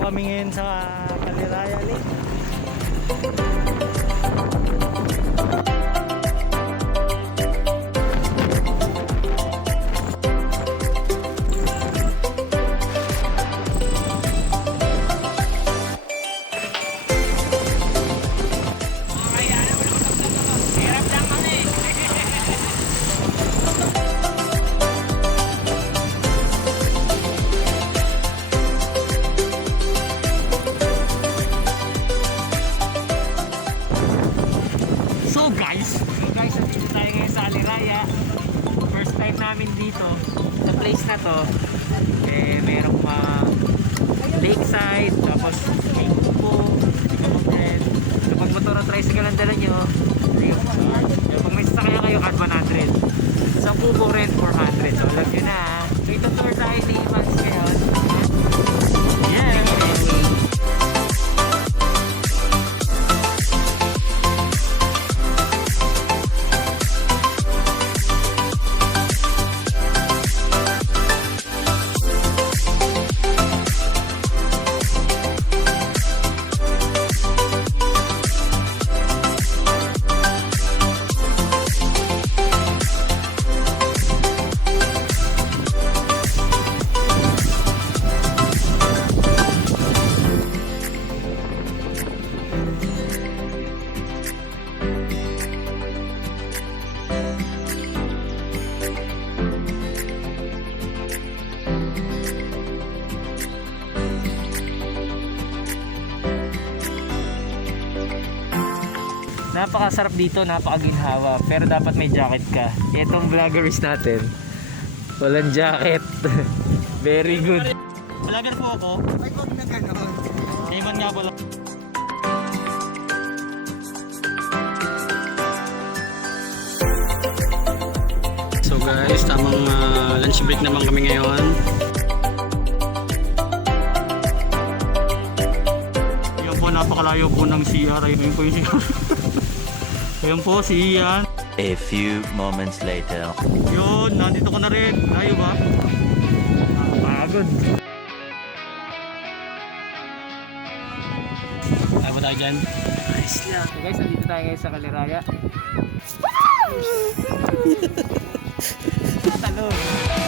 kami ngayon sa Kaliraya Lake. Nandito tayo ngayon sa Kaliraya. First time namin dito sa place na to. Merong lakeside, tapos may kubo, and kapag motor o tricycle ang dala nyo, pag may sasakyan kayo at 100, sa kubo rin 400. So alam nyo na, dito tour tayo ni Max ngayon. Yeah! Napakasarap dito, napakaginhawa, pero dapat may jacket ka. Itong vloggers natin, walang jacket. Very good. Vlogger po ako. Ay, wag na gano'n. Eman nga pala. So guys, tamang lunch break naman kami ngayon. Yan po, napakalayo po ng CR. Ayun po yung CR. Ayan po si Ian. A few moments later. Yun, nandito ko na rin. Layo ba? Pagod. Ayaw ba tayo dyan? Nice lang. So guys, nandito tayo ngayon sa Kaliraya. Talon.